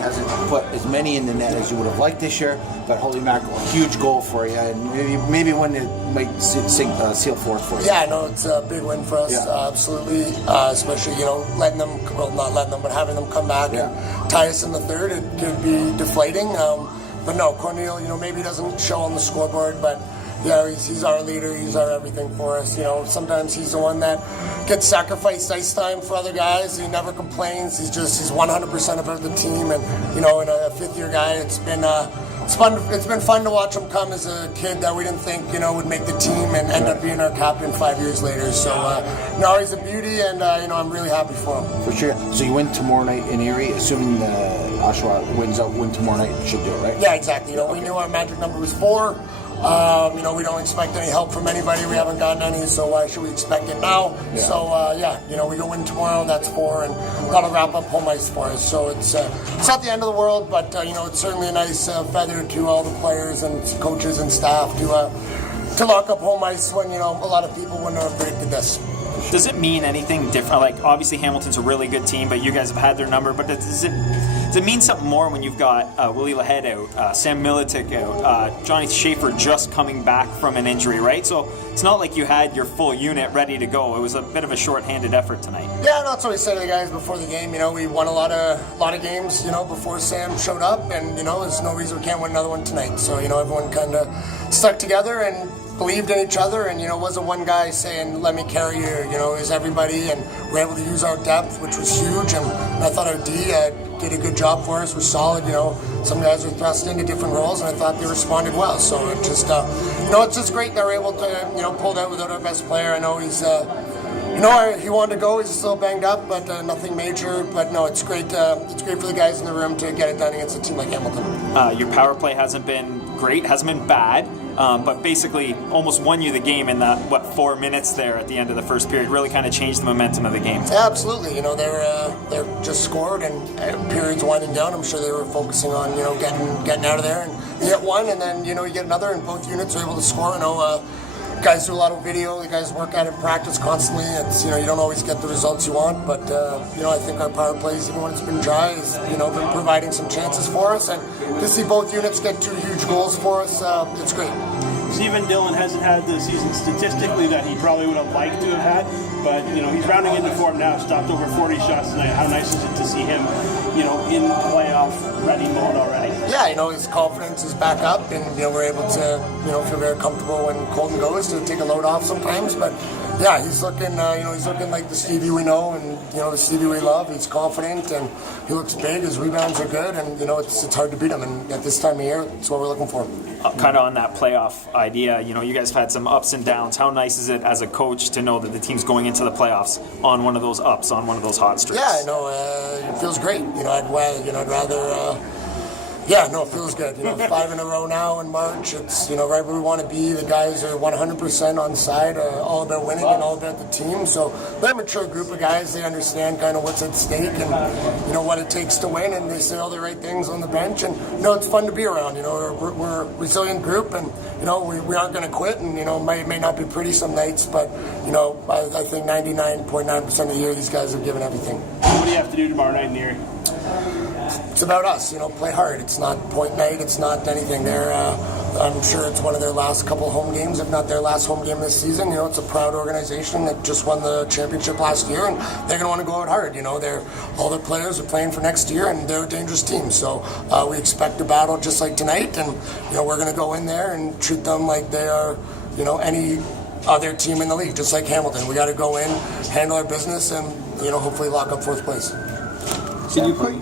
hasn't put as many in the net as you would have liked this year, but holy mackerel, a huge goal for you, and maybe one that might seal fourth for you. Yeah, I know it's a big win for us, absolutely, especially, letting them, well, not letting them, but having them come back and tie us in the third. It could be deflating, but no, Cornel, maybe he doesn't show on the scoreboard, but yeah, he's our leader. He's our everything for us. Sometimes he's the one that gets sacrificed ice time for other guys. He never complains. He's 100% about the team. And in a fifth-year guy, it's been fun. It's been fun to watch him come as a kid that we didn't think would make the team and end up being our captain 5 years later. So no, he's a beauty, and I'm really happy for him. For sure. So you win tomorrow night in Erie, assuming Oshawa win tomorrow night, should do it, right? Yeah, exactly. We knew our magic number was 4. We don't expect any help from anybody. We haven't gotten any, so why should we expect it now? Yeah. So, we go win tomorrow, that's 4, and that'll wrap up home ice for us. So it's not the end of the world, but, it's certainly a nice feather to all the players and coaches and staff to lock up home ice when, a lot of people wouldn't have predicted this. Does it mean anything different? Like, obviously Hamilton's a really good team, but you guys have had their number, but does it mean something more when you've got Willie Lahead out, Sam Militic out, Johnny Schaefer just coming back from an injury, right? So it's not like you had your full unit ready to go. It was a bit of a short-handed effort tonight. Yeah, that's what we said to the guys before the game. We won a lot of games, before Sam showed up, and there's no reason we can't win another one tonight. So everyone kind of stuck together and believed in each other, and wasn't one guy saying, let me carry you, it was everybody, and we're able to use our depth, which was huge, and I thought our D did a good job for us, was solid. Some guys were thrust into different roles, and I thought they responded well. So it just, it's just great that we're able to, pull that without our best player. I know he's, he wanted to go. He's still banged up, but nothing major. But no, it's great. It's great for the guys in the room to get it done against a team like Hamilton. Your power play hasn't been great, hasn't been bad, but basically almost won you the game in the 4 minutes there at the end of the first period. Really kind of changed the momentum of the game. Yeah, absolutely. They're just scored, and periods winding down. I'm sure they were focusing on getting out of there, and you get one, and then you get another, and both units are able to score. Guys do a lot of video. The guys work at it in practice constantly. It's you don't always get the results you want, but I think our power plays, even when it's been dry, has been providing some chances for us. And to see both units get 2 huge goals for us, it's great. Stephen Dillon hasn't had the season statistically that he probably would have liked to have had, but he's rounding into form now. Stopped over 40 shots tonight. How nice is it to see him, in playoff ready mode already? Yeah, his confidence is back up, and we're able to feel very comfortable when Colton goes to take a load off sometimes. But yeah, he's looking he's looking like the Stevie we know, and the Stevie we love. He's confident, and he looks big. His rebounds are good, and it's hard to beat him. And at this time of year, it's what we're looking for. Kind of on that playoff idea, you guys have had some ups and downs. How nice is it as a coach to know that the team's going into the playoffs on one of those ups, on one of those hot streaks? Yeah, I know. It feels great. I'd rather. It feels good. 5 in a row now in March. It's right where we want to be. The guys are 100% on side, all about winning and all about the team. So they're a mature group of guys. They understand kind of what's at stake and what it takes to win. And they say all the right things on the bench. And it's fun to be around. We're a resilient group, and we aren't going to quit. And it may not be pretty some nights, but I think 99.9% of the year these guys have given everything. What do you have to do tomorrow night in Erie? It's about us, play hard. It's not point night. It's not anything. I'm sure it's one of their last couple home games, if not their last home game this season. It's a proud organization that just won the championship last year, and they're going to want to go out hard. All their players are playing for next year, and they're a dangerous team. So we expect a battle just like tonight, and we're going to go in there and treat them like they are, any other team in the league, just like Hamilton. We got to go in, handle our business, and hopefully lock up fourth place. Can you put